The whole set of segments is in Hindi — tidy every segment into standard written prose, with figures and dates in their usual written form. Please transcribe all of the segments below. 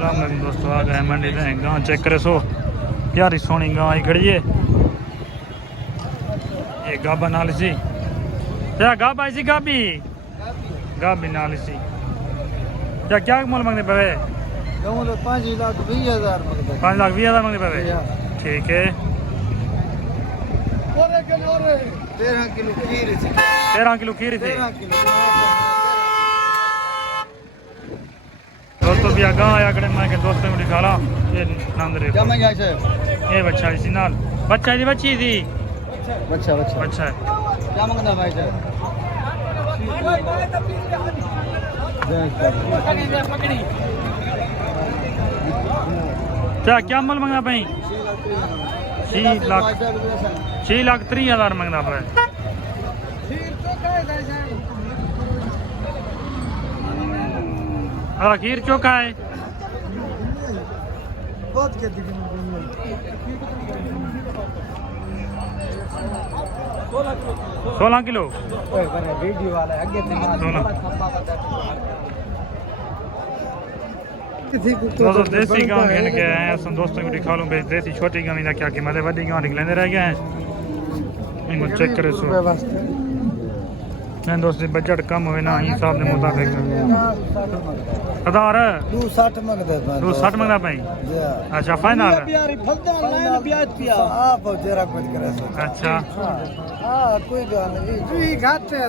अस्सलाम वालेकुम दोस्तों, आ गए मंडी में गाँव चेक करे सो प्यारी सोनी गाँव आई खड़ी है। ये गाबा नाल सी क्या गाबा आई सी गाबी नाल सी क्या मोल मंगते पे? 5,20,000 मंगते। 5,20,000 मंगते पे। ठीक है 13 किलो खीर थी। 13 किलो खीर थी। 13 किलो दोस्तों भी गाँव आया खड़े मैं दोस्तों को दिखा ये नंद रे जमा जाए से ये बच्चा इसी नाल बच्चा जी बच्ची थी बच्चा अच्छा है। क्या मंगता भाई साहब? क्या मोल मंगना पाई? 6,30,000 मंगना पाए। खीर चोखा है 16 किलो। दोस्तों देसी गाँव में के आए हैं दोस्तों को दिखा लूँ भाई देसी छोटी गाँव का क्या कीमत है। बड़ी गाँव निकलेंदे रह गए हैं इनको चेक करे सो मैं दोस्त बजट कम हुए ना हिसाब के मुताबिक आधार 260 मंगते 260 मंगना पाई। अच्छा फाइनल अच्छा कोई गल नहीं घट है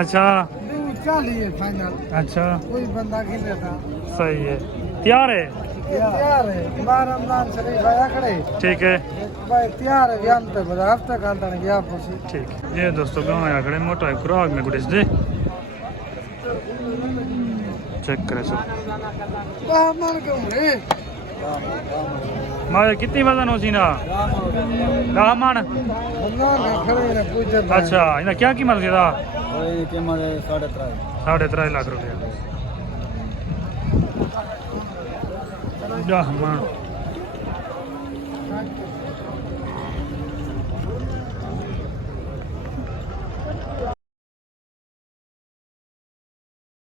अच्छा 240 फाइनल। अच्छा कोई बंदा खेलेगा सही है तैयार है तैयार है रमजान शरीफ आया खड़े ठीक है भाई तैयार है व्याम पे बता हफ्ता कांटा ने गया पूछी ठीक ये दोस्तों गाँव आया खड़े मोटा है खुराक में गुड़िस दे चेक करे सो मन क्यों रे मारे कितनी वजन हो सी ना 10 मन। अच्छा इन्हें क्या कीमत थी था? 3.5 लाख रुपया 10 मन।